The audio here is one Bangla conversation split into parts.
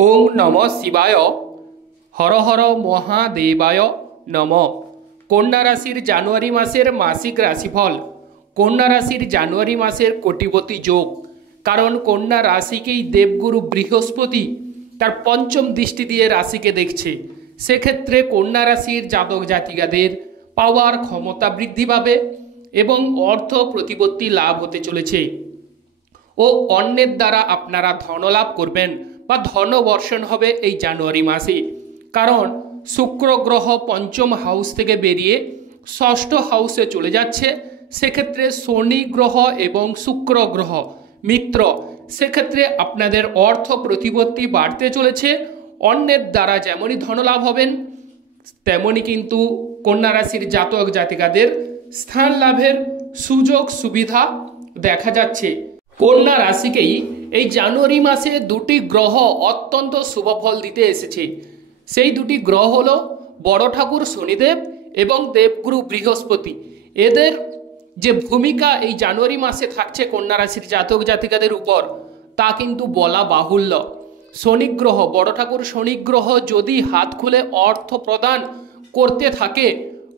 ওং নমঃ শিবায় হর হর মহাদেবায় নম। কন্যা রাশির জানুয়ারি মাসের মাসিক রাশিফল। কন্যা রাশির জানুয়ারি মাসের কোটিপতি যোগ, কারণ কন্যা রাশিকেই দেবগুরু বৃহস্পতি তার পঞ্চম দৃষ্টি দিয়ে রাশিকে দেখছে। সেক্ষেত্রে কন্যা রাশির জাতক জাতিকাদের পাওয়ার ক্ষমতা বৃদ্ধি পাবে এবং অর্থ প্রতিপত্তি লাভ হতে চলেছে ও অন্যের দ্বারা আপনারা ধনলাভ করবেন বা ধন বর্ষণ হবে এই জানুয়ারি মাসে। কারণ শুক্র গ্রহ পঞ্চম হাউস থেকে বেরিয়ে ষষ্ঠ হাউসে চলে যাচ্ছে। সেক্ষেত্রে শনি গ্রহ এবং শুক্র গ্রহ মিত্র, সেক্ষেত্রে আপনাদের অর্থ প্রতিপত্তি বাড়তে চলেছে। অন্যের দ্বারা যেমনই ধনলাভ হবেন তেমনই কিন্তু কন্যা রাশির জাতক জাতিকাদের স্থান লাভের সুযোগ সুবিধা দেখা যাচ্ছে। কন্যা রাশিকেই এই জানুয়ারি মাসে দুটি গ্রহ অত্যন্ত শুভফল দিতে এসেছে। সেই দুটি গ্রহ হলো বড় ঠাকুর শনিদেব এবং দেবগুরু বৃহস্পতি। এদের যে ভূমিকা এই জানুয়ারি মাসে থাকছে কন্যা রাশির জাতক জাতিকাদের উপর তা কিন্তু বলা বাহুল্য। শনিগ্রহ, বড় ঠাকুর শনিগ্রহ যদি হাত খুলে অর্থ প্রদান করতে থাকে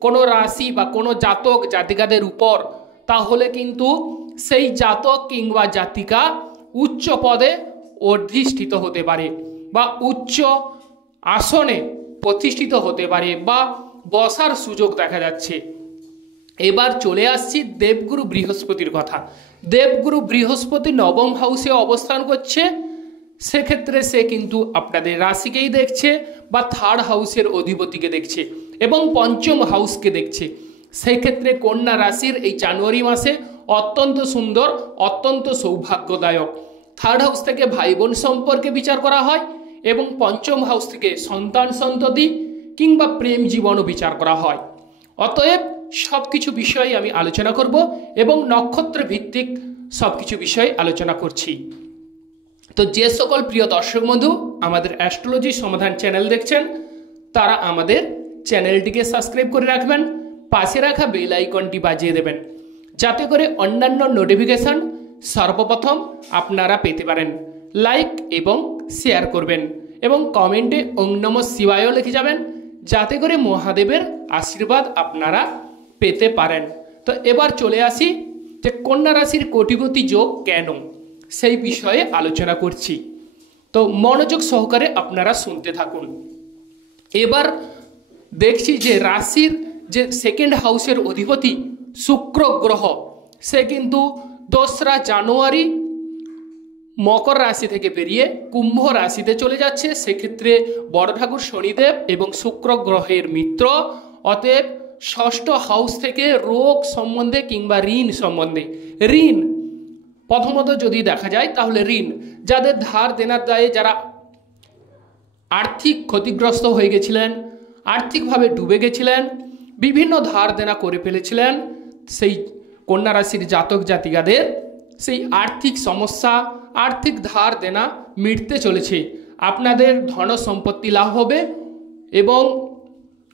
কোনো রাশি বা কোনো জাতক জাতিকাদের উপর, তাহলে কিন্তু সেই জাতক কিংবা জাতিকা উচ্চ পদে অধিষ্ঠিত হতে পারে বা উচ্চ আসনে প্রতিষ্ঠিত হতে পারে বা বসার সুযোগ দেখা যাচ্ছে। এবার চলে আসছি দেবগুরু বৃহস্পতির কথা। দেবগুরু বৃহস্পতি নবম হাউসে অবস্থান করছে। সেক্ষেত্রে সে কিন্তু আপনাদের রাশিকেই দেখছে বা থার্ড হাউসের অধিপতিকে দেখছে এবং পঞ্চম হাউসকে দেখছে। সেই ক্ষেত্রে কন্যা রাশির এই জানুয়ারি মাসে অত্যন্ত সুন্দর, অত্যন্ত সৌভাগ্যদায়ক। থার্ড হাউস থেকে ভাই বোন সম্পর্কে বিচার করা হয় এবং পঞ্চম হাউস থেকে সন্তান সন্ততি কিংবা প্রেম জীবনও বিচার করা হয়। অতএব সব কিছু বিষয়ে আমি আলোচনা করব এবং নক্ষত্র ভিত্তিক সব কিছু বিষয়ে আলোচনা করছি। তো যে সকল প্রিয় দর্শক বন্ধু আমাদের অ্যাস্ট্রোলজি সমাধান চ্যানেল দেখছেন তারা আমাদের চ্যানেলটিকে সাবস্ক্রাইব করে রাখবেন, পাশে রাখা বেল আইকনটি বাজিয়ে দেবেন যাতে করে অন্যান্য নোটিফিকেশান সর্বপ্রথম আপনারা পেতে পারেন। লাইক এবং শেয়ার করবেন এবং কমেন্টে ওং নমঃ শিবায় লিখে যাবেন যাতে করে মহাদেবের আশীর্বাদ আপনারা পেতে পারেন। তো এবার চলে আসি যে কন্যা রাশির কোটিপতি যোগ কেন, সেই বিষয়ে আলোচনা করছি। তো মনোযোগ সহকারে আপনারা শুনতে থাকুন। এবার দেখছি যে রাশির যে সেকেন্ড হাউসের অধিপতি শুক্র গ্রহ, সে কিন্তু 2রা জানুয়ারি মকর রাশি থেকে বেরিয়ে কুম্ভ রাশিতে চলে যাচ্ছে। সেক্ষেত্রে বড় ঠাকুর শনিদেব এবং শুক্র গ্রহের মিত্র, অতএব ষষ্ঠ হাউস থেকে রোগ সম্বন্ধে কিংবা ঋণ সম্বন্ধে, ঋণ প্রথমত যদি দেখা যায় তাহলে ঋণ, যাদের ধার দেনার দায়ে যারা আর্থিক ক্ষতিগ্রস্ত হয়ে গেছিলেন, আর্থিকভাবে ডুবে গেছিলেন, বিভিন্ন ধার দেনা করে ফেলেছিলেন, সেই কন্যা রাশির জাতক জাতিকাদের সেই আর্থিক সমস্যা, আর্থিক ধার দেনা মিটতে চলেছে। আপনাদের ধন সম্পত্তি লাভ হবে এবং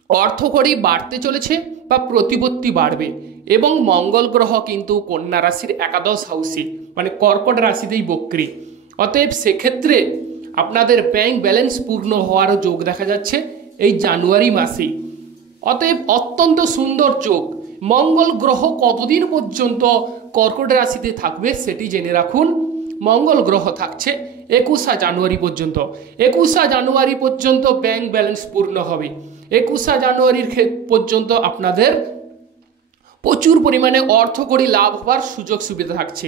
অর্থকড়ি বাড়তে চলেছে বা প্রতিপত্তি বাড়বে। এবং মঙ্গল গ্রহ কিন্তু কন্যা রাশির একাদশ হাউসে মানে কর্কট রাশিতেই বক্রী। অতএব সেক্ষেত্রে আপনাদের ব্যাংক ব্যালেন্স পূর্ণ হওয়ারও যোগ দেখা যাচ্ছে এই জানুয়ারি মাসে। অতএব অত্যন্ত সুন্দর যোগ। মঙ্গল গ্রহ কতদিন পর্যন্ত কর্কট রাশিতে থাকবে সেটি জেনে রাখুন। মঙ্গল গ্রহ থাকছে 21শে জানুয়ারি পর্যন্ত। 21শে জানুয়ারি পর্যন্ত ব্যাংক ব্যালেন্স পূর্ণ হবে। 21শে জানুয়ারির পর্যন্ত আপনাদের প্রচুর পরিমাণে অর্থকড়ি লাভ হওয়ার সুযোগ সুবিধা থাকছে।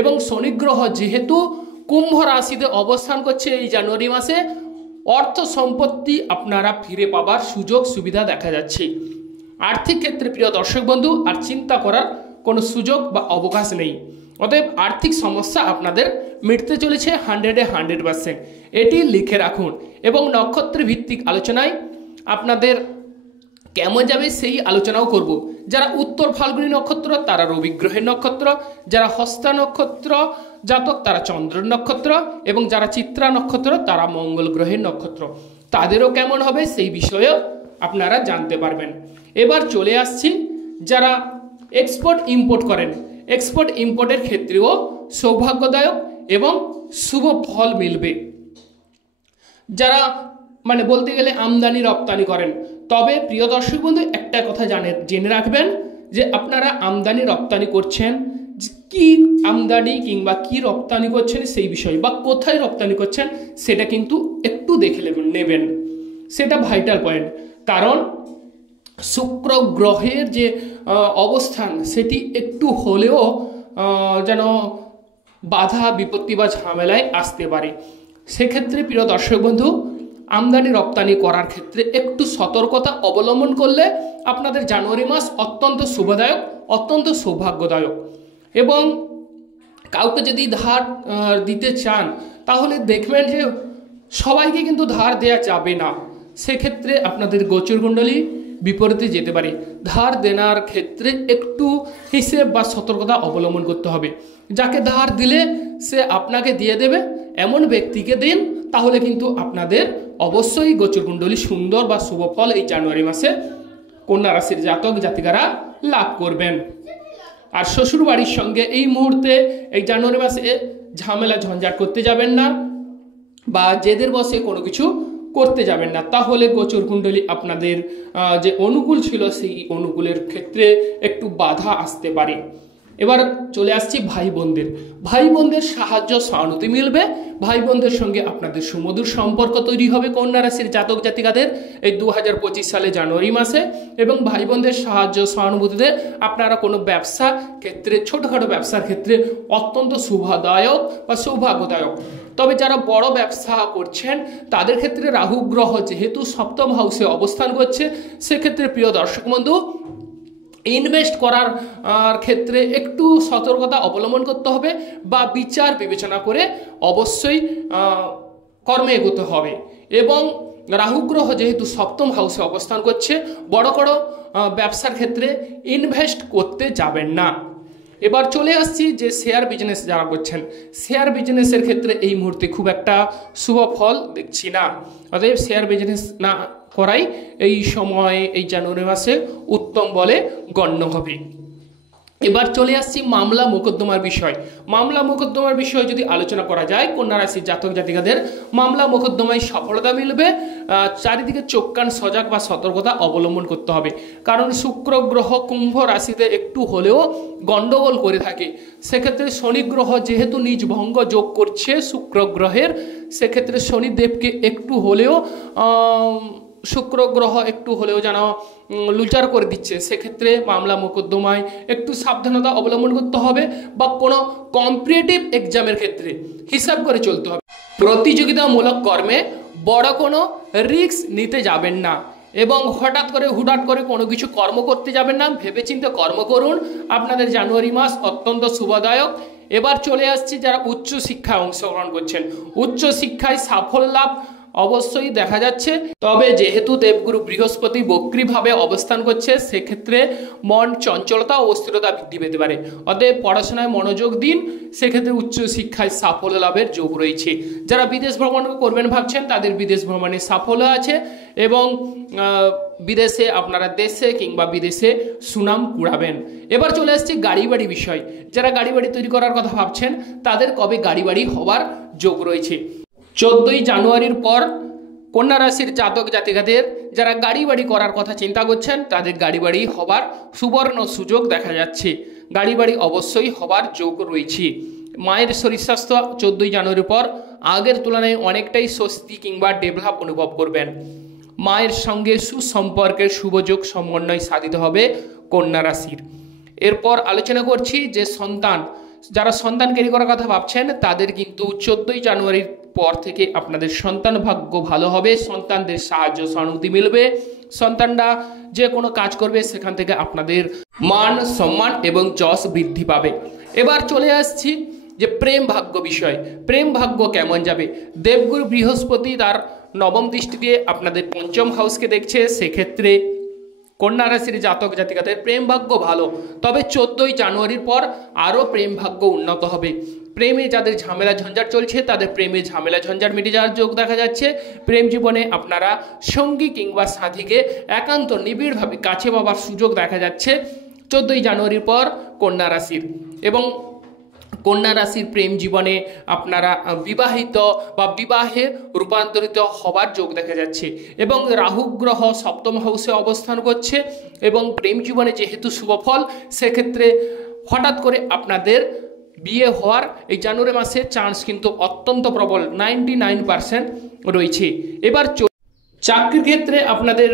এবং শনি গ্রহ যেহেতু কুম্ভ রাশিতে অবস্থান করছে এই জানুয়ারি মাসে, অর্থ সম্পত্তি আপনারা ফিরে পাবার সুযোগ সুবিধা দেখা যাচ্ছে। আর্থিক ক্ষেত্রে প্রিয় দর্শক বন্ধু আর চিন্তা করার কোনো সুযোগ বা অবকাশ নেই। অতএব আর্থিক সমস্যা আপনাদের মিটতে চলেছে 100% এটি লিখে রাখুন। এবং নক্ষত্র ভিত্তিক আলোচনায় আপনাদের কেমন যাবে সেই আলোচনাও করব। যারা উত্তর ফাল্গুনী নক্ষত্র তারা রবি গ্রহের নক্ষত্র, যারা হস্তা নক্ষত্র জাতক তারা চন্দ্র নক্ষত্র এবং যারা চিত্রা নক্ষত্র তারা মঙ্গল গ্রহের নক্ষত্র, তাদেরও কেমন হবে সেই বিষয়েও আপনারা জানতে পারবেন। এবার চলে আসছি যারা এক্সপোর্ট ইম্পোর্ট করেন, এক্সপোর্ট ইম্পোর্টের ক্ষেত্রেও সৌভাগ্যদায়ক এবং শুভ ফল মিলবে। যারা মানে বলতে গেলে আমদানি রপ্তানি করেন। তবে প্রিয় দর্শক বন্ধু, একটা কথা জেনে রাখবেন যে আপনারা আমদানি রপ্তানি করছেন, কি আমদানি কিংবা কি রপ্তানি করছেন সেই বিষয় বা কোথায় রপ্তানি করছেন সেটা কিন্তু একটু দেখে নেবেন, সেটা ভাইটাল পয়েন্ট। কারণ শুক্র গ্রহের যে অবস্থান সেটি একটু হলেও যেন বাধা বিপত্তি বা ঝামেলায় আসতে পারে। সেক্ষেত্রে প্রিয় দর্শক বন্ধু, আমদানি রপ্তানি করার ক্ষেত্রে একটু সতর্কতা অবলম্বন করলে আপনাদের জানুয়ারি মাস অত্যন্ত শুভদায়ক, অত্যন্ত সৌভাগ্যদায়ক। এবং কাউকে যদি ধার দিতে চান তাহলে দেখবেন যে সবাইকে কিন্তু ধার দেওয়া যাবে না, সেক্ষেত্রে আপনাদের গোচর কুণ্ডলী বিপরীতে যেতে পারে। ধার দেনার ক্ষেত্রে একটু হিসেব বা সতর্কতা অবলম্বন করতে হবে। যাকে ধার দিলে সে আপনাকে দিয়ে দেবে এমন ব্যক্তিকে দিন, তাহলে কিন্তু আপনাদের অবশ্যই গোচর কুণ্ডলী সুন্দর বা শুভ ফল এই জানুয়ারি মাসে কন্যা রাশির জাতক জাতিকারা লাভ করবেন। আর শ্বশুর বাড়ির সঙ্গে এই মুহূর্তে এই জানুয়ারি মাসে ঝামেলা ঝঞ্ঝাট করতে যাবেন না বা জেদের বসে কোনো কিছু করতে যাবেন না, তাহলে গোচর কুণ্ডলী আপনাদের যে অনুকূল ছিল সেই অনুকূলের ক্ষেত্রে একটু বাধা আসতে পারে। এবার চলে আসছি ভাই বোনদের সাহায্য সহানুভূতি মিলবে, ভাই বোনদের সঙ্গে আপনাদের সুমধুর সম্পর্ক তৈরি হবে কন্যা রাশির জাতক জাতিকাদের এই 2025 সালে জানুয়ারি মাসে। এবং ভাই বোনদের সাহায্য সহানুভূতিতে আপনারা কোনো ব্যবসা ক্ষেত্রে, ছোটোখাটো ব্যবসার ক্ষেত্রে অত্যন্ত শুভদায়ক বা সৌভাগ্যদায়ক। তবে যারা বড় ব্যবসা করছেন তাদের ক্ষেত্রে রাহু গ্রহ যেহেতু সপ্তম হাউসে অবস্থান করছে, সেক্ষেত্রে প্রিয় দর্শক বন্ধু ইনভেস্ট করার ক্ষেত্রে একটু সতর্কতা অবলম্বন করতে হবে বা বিচার বিবেচনা করে অবশ্যই কর্মে এগোতে হবে। এবং রাহু গ্রহ যেহেতু সপ্তম হাউসে অবস্থান করছে, বড় বড় ব্যবসার ক্ষেত্রে ইনভেস্ট করতে যাবেন না। এবার চলে আসছি যে শেয়ার বিজনেস যারা করছেন, শেয়ার বিজনেসের ক্ষেত্রে এই মুহূর্তে খুব একটা শুভ ফল দেখছি না, অতএব শেয়ার বিজনেস না করাই এই সময় এই জানুয়ারি মাসে উত্তম বলে গণ্য হবে। এবার চলে আসছি মামলা মোকদ্দমার বিষয় যদি আলোচনা করা যায়, কন্যা রাশির জাতক জাতিকাদের মামলা মোকদ্দমায় সফলতা মিলবে। চারিদিকে চোখ কান সজাগ বা সতর্কতা অবলম্বন করতে হবে, কারণ শুক্র গ্রহ কুম্ভ রাশিতে একটু হলেও গণ্ডগোল করে থাকে। সেক্ষেত্রে শনি গ্রহ যেহেতু নিজ ভঙ্গ যোগ করছে শুক্র গ্রহের, সেক্ষেত্রে শনিদেবকে একটু হলেও শুক্র গ্রহ একটু হলেও যেন লুচার করে দিচ্ছে। সেক্ষেত্রে মামলা মোকদ্দমায় একটু সাবধানতা অবলম্বন করতে হবে বা কোনো কম্পিটিটিভ এক্সামের ক্ষেত্রে হিসাব করে চলতে হবে। প্রতিযোগিতামূলক কর্মে বড় কোনো রিস্ক নিতে যাবেন না এবং হঠাৎ করে হুটহাট করে কোনো কিছু কর্ম করতে যাবেন না, ভেবেচিন্তে কর্ম করুন। আপনাদের জানুয়ারি মাস অত্যন্ত শুভদায়ক। এবার চলে আসছি যারা উচ্চ শিক্ষায় অংশগ্রহণ করছেন, উচ্চ শিক্ষায় সাফল্য লাভ অবশ্যই দেখা যাচ্ছে। তবে যেহেতু দেবগুরু বৃহস্পতি বক্রীভাবে অবস্থান করছে, সেক্ষেত্রে মন চঞ্চলতা ও অস্থিরতা বৃদ্ধি পেতে পারে। অতএব পড়াশোনায় মনোযোগ দিন, সেক্ষেত্রে উচ্চ শিক্ষায় সাফল্য লাভের যোগ রয়েছে। যারা বিদেশ ভ্রমণ করবেন ভাবছেন তাদের বিদেশ ভ্রমণে সাফল্য আছে এবং বিদেশে আপনারা দেশে কিংবা বিদেশে সুনাম কুড়াবেন। এবার চলে আসছে গাড়ি বাড়ি বিষয়। যারা গাড়ি বাড়ি তৈরি করার কথা ভাবছেন তাদের কবে গাড়ি বাড়ি হওয়ার যোগ রয়েছে। 14ই জানুয়ারির পর কন্যা রাশির জাতক জাতিকাদের যারা গাড়ি বাড়ি করার কথা চিন্তা করছেন তাদের গাড়ি বাড়ি হবার সুবর্ণ সুযোগ দেখা যাচ্ছে। গাড়ি বাড়ি অবশ্যই হবার যোগ রয়েছে। মায়ের শরীর স্বাস্থ্য 14ই জানুয়ারির পর আগের তুলনায় অনেকটাই স্বস্তি কিংবা ডেভেলপ অনুভব করবেন। মায়ের সঙ্গে সুসম্পর্কের শুভযোগ সমন্বয় সাধিত হবে কন্যা রাশির। এরপর আলোচনা করছি যে যারা সন্তান ক্যারি করার কথা ভাবছেন তাদের কিন্তু 14ই জানুয়ারির পর থেকে আপনাদের সন্তান ভাগ্য ভালো হবে, সন্তানদের সাহায্য সহানুভূতি মিলবে, সন্তানরা যে কোনো কাজ করবে সেখান থেকে আপনাদের মান সম্মান এবং যশ বৃদ্ধি পাবে। এবার চলে আসছি যে প্রেম ভাগ্য বিষয়। প্রেম ভাগ্য কেমন যাবে? দেবগুরু বৃহস্পতি তার নবম দৃষ্টি দিয়ে আপনাদের পঞ্চম হাউসকে দেখছে, সেক্ষেত্রে কন্যা রাশির জাতক জাতিকাদের প্রেম ভাগ্য ভালো। তবে 14ই জানুয়ারির পর আরও প্রেম ভাগ্য উন্নত হবে। প্রেমে যাদের ঝামেলা ঝঞ্ঝাট চলছে তাদের প্রেমে ঝামেলা ঝঞ্ঝাট মিটে যাওয়ার যোগ দেখা যাচ্ছে। প্রেম জীবনে আপনারা সঙ্গী কিংবা সাথীকে একান্ত নিবিড়ভাবে কাছে পাওয়ার সুযোগ দেখা যাচ্ছে 14ই জানুয়ারির পর কন্যা রাশির। এবং কন্যা রাশির প্রেম জীবনে আপনারা বিবাহিত বা বিবাহে রূপান্তরিত হবার যোগ দেখা যাচ্ছে এবং রাহু গ্রহ সপ্তম হাউসে অবস্থান করছে এবং প্রেম জীবনে যেহেতু শুভফল, সেক্ষেত্রে হঠাৎ করে আপনাদের বিয়ে হওয়ার এই জানুয়ারি মাসে চান্স কিন্তু অত্যন্ত প্রবল, 99% রয়েছে। এবার চাকরির ক্ষেত্রে আপনাদের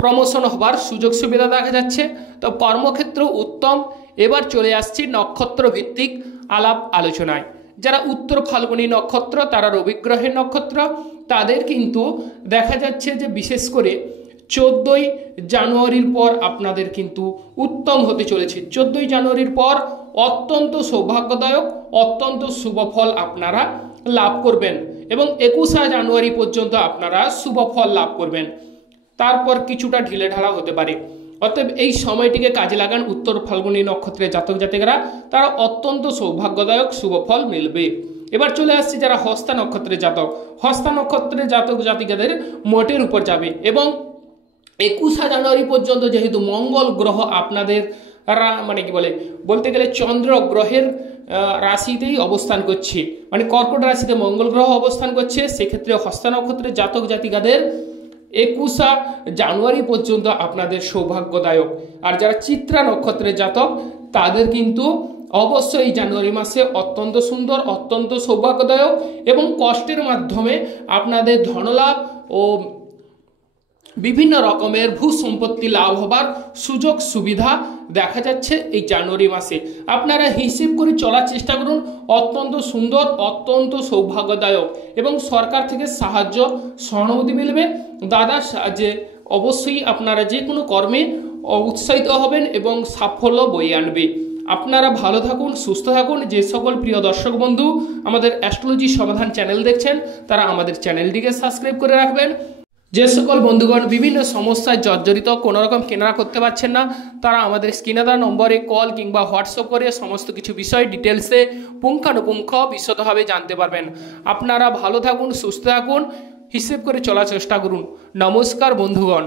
প্রমোশন হবার সুযোগ সুবিধা দেখা যাচ্ছে, তো কর্মক্ষেত্র উত্তম। এবার চলে আসছি নক্ষত্র ভিত্তিক আলাপ আলোচনায়। যারা উত্তর ফাল্গুনী নক্ষত্র, তারা রবি গ্রহের নক্ষত্র, তাদের কিন্তু দেখা যাচ্ছে যে বিশেষ করে 14ই জানুয়ারির পর আপনাদের কিন্তু উত্তম হতে চলেছে। 14ই জানুয়ারির পর অত্যন্ত সৌভাগ্যদায়ক, অত্যন্ত শুভ ফল আপনারা লাভ করবেন এবং 21শে জানুয়ারি পর্যন্ত আপনারা শুভ ফল লাভ করবেন। তারপর কিছুটা ঢিলে ঢালা হতে পারে। অতএব এই সময়টিকে কাজে লাগান উত্তর ফাল্গুনী নক্ষত্রের জাতক জাতিকারা, তারা অত্যন্ত সৌভাগ্যদায়ক শুভ ফল মিলবে। এবার চলে আসছি যারা হস্তা নক্ষত্রের জাতক। হস্তা নক্ষত্রের জাতক জাতিকাদের মোটের উপর যাবে এবং 21শে জানুয়ারি পর্যন্ত যেহেতু মঙ্গল গ্রহ আপনাদের মানে কি বলতে গেলে চন্দ্র গ্রহের রাশিতেই অবস্থান করছে, মানে কর্কট রাশিতে মঙ্গল গ্রহ অবস্থান করছে, সেক্ষেত্রে হস্তা নক্ষত্রের জাতক জাতিকাদের 21শে জানুয়ারি পর্যন্ত আপনাদের সৌভাগ্যদায়ক। আর যারা চিত্রা নক্ষত্রের জাতক, তাদের কিন্তু অবশ্যই জানুয়ারি মাসে অত্যন্ত সুন্দর, অত্যন্ত সৌভাগ্যদায়ক এবং কষ্টের মাধ্যমে আপনাদের ধনলাভ ও বিভিন্ন রকমের ভূ সম্পত্তি লাভ হবার সুযোগ সুবিধা দেখা যাচ্ছে এই জানুয়ারি মাসে। আপনারা হিসেব করে চলার চেষ্টা করুন, অত্যন্ত সুন্দর, অত্যন্ত সৌভাগ্যদায়ক এবং সরকার থেকে সাহায্য সহানুভূতি মিলবে। দাদার সাহায্যে অবশ্যই আপনারা যে কোনো কর্মে উৎসাহিত হবেন এবং সাফল্য বয়ে আনবে। আপনারা ভালো থাকুন, সুস্থ থাকুন। যে সকল প্রিয় দর্শক বন্ধু আমাদের অ্যাস্ট্রোলজি সমাধান চ্যানেল দেখছেন, তারা আমাদের চ্যানেলটিকে সাবস্ক্রাইব করে রাখবেন। যে সকল বন্ধুগণ বিভিন্ন সমস্যায় জর্জরিত, কোনো রকম কেনারা করতে পারছেন না, তারা আমাদের স্ক্রিনে দেওয়া নম্বরে কল কিংবা হোয়াটসঅ্যাপ করে সমস্ত কিছু বিষয় ডিটেলসে পুঙ্খানুপুঙ্খ বিশদভাবে জানতে পারবেন। আপনারা ভালো থাকুন, সুস্থ থাকুন, হিসেব করে চলার চেষ্টা করুন। নমস্কার বন্ধুগণ।